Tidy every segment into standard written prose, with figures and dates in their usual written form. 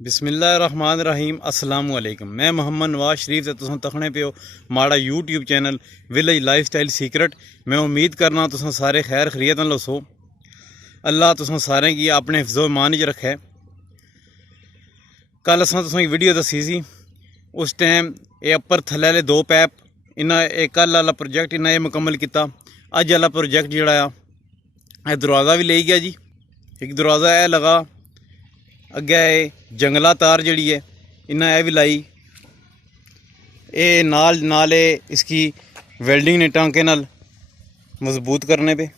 बिस्मिल्लाहिर्रहमानिर्रहीम अस्सलाम वालेकुम। मैं मोहम्मद नवाज शरीफ से तुम तखने पे हो माड़ा YouTube channel village life style secret. मैं उम्मीद करना तुम सारे खैर खरीत लो सो। अल्लाह तुम सारे की अपने हिफ्ज़ो मान च रखे। कल अस तुसें वीडियो दसी सी, उस टाइम ये अपर थल्ले वाले दो पैप इन्हें कल वाला प्रोजेक्ट इन्हें मुकम्मल किया। अज वाला प्रोजेक्ट जोड़ा यह दरवाज़ा भी ले गया जी। एक दरवाज़ा है लगा अगे जंगला तार जड़ी है इन्हें यह भी लाई। ये नाल इसकी वेल्डिंग ने टांके नाल मजबूत करने पे।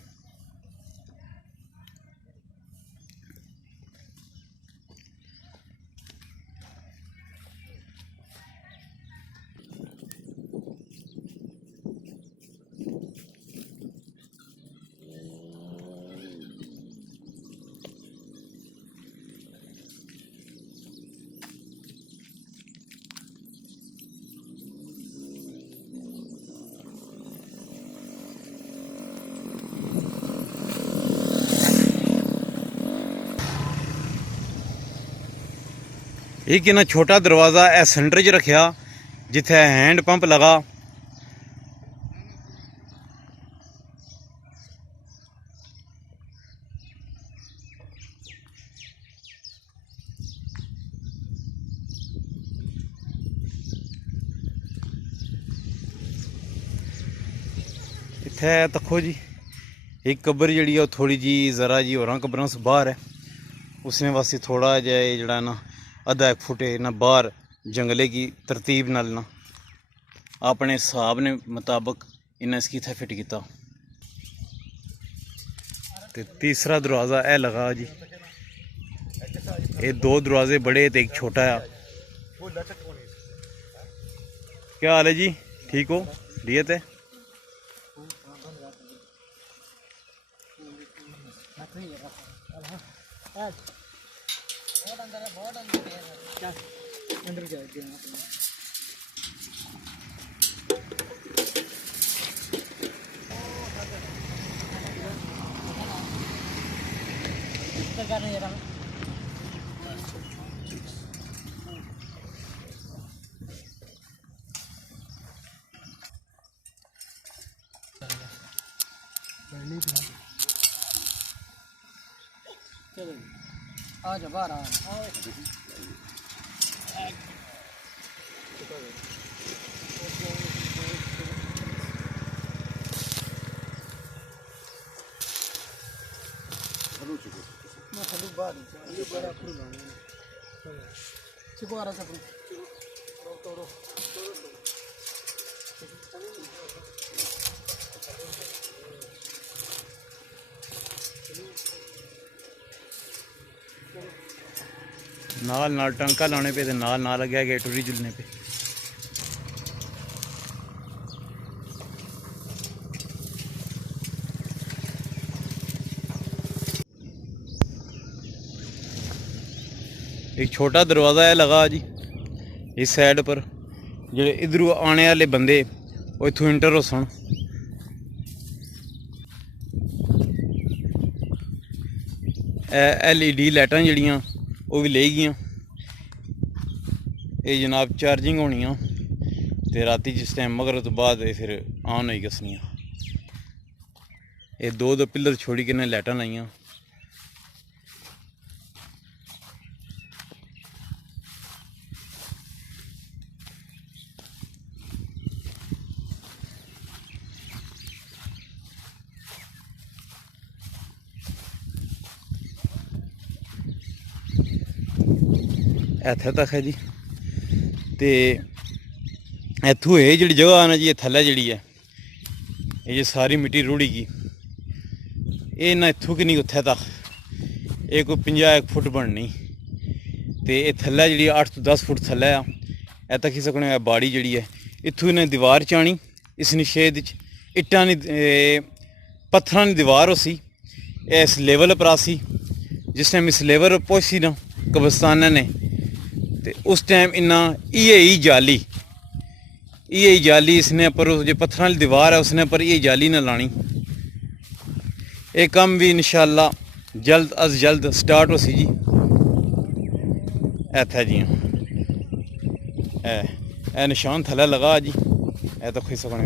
एक इन्हें छोटा दरवाज़ा ए सेंटर च रखा जिथे हैंड पंप लगा। इत्थे तक्खो जी एक कबर जी थोड़ी जी ज़रा जी होर कबरों से बाहर है। उसने वास्ते थोड़ा जहा जड़ा ना आधा एक फुट ना बाहर जंगले की तरतीब नाल ना अपने हिसाब ने मुताबिक इन्हें इसकी इत्थे फिट किया। ते तीसरा दरवाज़ा है लगा जी। ये दो दरवाजे बड़े तो एक छोटा है। क्या हाल है जी, ठीक हो? रियत है। चलो आ जा बाहर आ नाल टंका लाने पे तो नाल लगे गए टूरी जुलने पे। एक छोटा दरवाज़ा है लगा जी इस साइड पर। जो इधरों आने वाले बंदे वो इथों इंटर हो सन। LED लाइटां जड़ियाँ वो भी ले गई। ये जनाब चार्जिंग होनी तो राती जिस टाइम मगर तो बाद फिर ऑन होई गसनियाँ। ये दो पिलर छोड़ी के लाइटां लाइया। इत्थे तक है जी। तो इत्थों ये जी जगह ना जी थल्ले जी है ये सारी मिट्टी रुड़ी गई। ये ना इत्थों कि नहीं उत्थे तक ये कोई 50 फुट बननी। तो ये थल्ले जी 8 तो 10 फुट थल्ले आ ए तक ही सकने बाड़ी जी है। इत्थों इन्हें दीवार चाणी इस निशेद इट्टां पत्थरां की दीवार हो सी इस लेवल पर आसी। जिस टाइम इस लेवल पर पहुंची ना कब्रिस्तान ने तो उस टाइम इन्ना ई जाली इसने पर जो पत्थर वाली दीवार है उसने पर ये जाली ना लानी। ये कम भी इंशाअल्लाह जल्द अज जल्द स्टार्ट हो सी जी। इत्थे जी ए निशान थल्ले लगा जी, ए तो खी सकने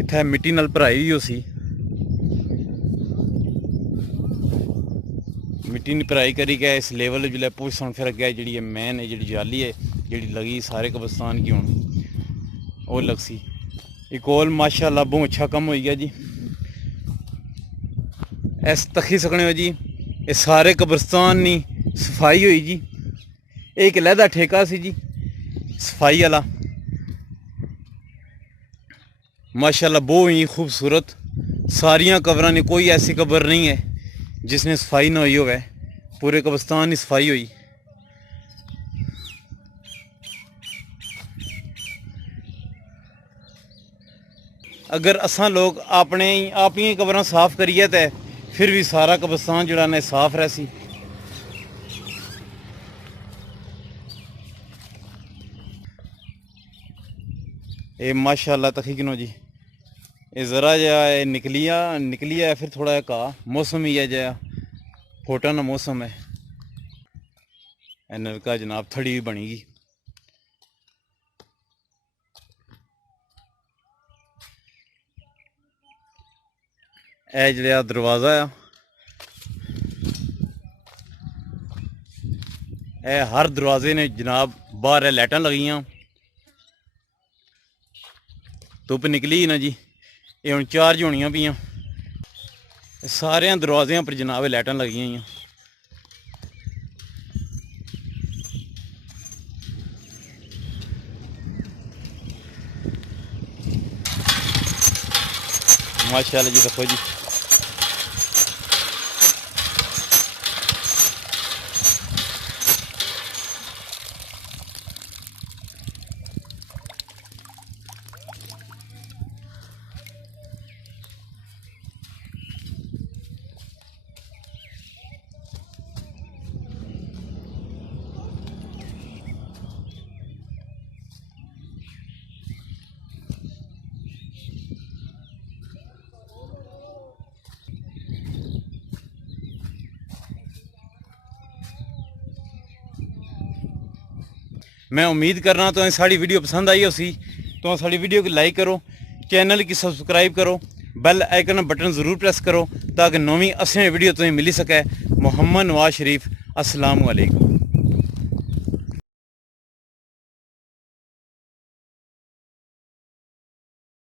इत्थे मिट्टी नाल भराई हुई सी, मिट्टी नी भराई करी के इस लेवल जिसलै पुछन फिर अग्गै जी मेन जी जाली है जी लगी सारे कब्रस्तान की हूँ वो लग सी। एक होल माशाअल्लाह बहुत अच्छा कम हो गया जी। इस तक्की सकने हो जी ये सारे कब्रस्तान नी सफाई हुई जी। एक लहदा ठेका सी जी सफाई वाला, माशाअल्लाह बहुत ही खूबसूरत सारियां कब्रां ने, कोई ऐसी कब्र नहीं है जिसने सफाई ना हुई होवे, पूरे कब्रस्तान की सफाई हुई। अगर असां लोग अपनी कब्रां साफ करिए तो फिर भी सारा कब्रस्तान जोड़ा ने साफ रह सी। ये माशाअल्लाह तकरीबन जी ये ज़रा जहा निकली है फिर थोड़ा घा मौसम ही है जहा फोटा ना मौसम है। नलका जनाब थड़ी भी बनेगी। ए जड़ा दरवाज़ा आ ए हर दरवाजे ने जनाब बाहर लाइटां लगियां, धुप निकली ना जी, ये हुण चार्ज होनियां पियां। सारे दरवाज़ियां पर जनाब लाइटां लगियां हुई। माशाअल्लाह जी देखो जी मैं उम्मीद करना तो साड़ी वीडियो पसंद आई होसी, तो साड़ी वीडियो को लाइक करो, चैनल की सब्सक्राइब करो, बेल आइकन बटन ज़रूर प्रेस करो ताकि नौवीं असली वीडियो तुम्हें मिली सके। मोहम्मद नवाज शरीफ, अस्सलामु अलैकुम।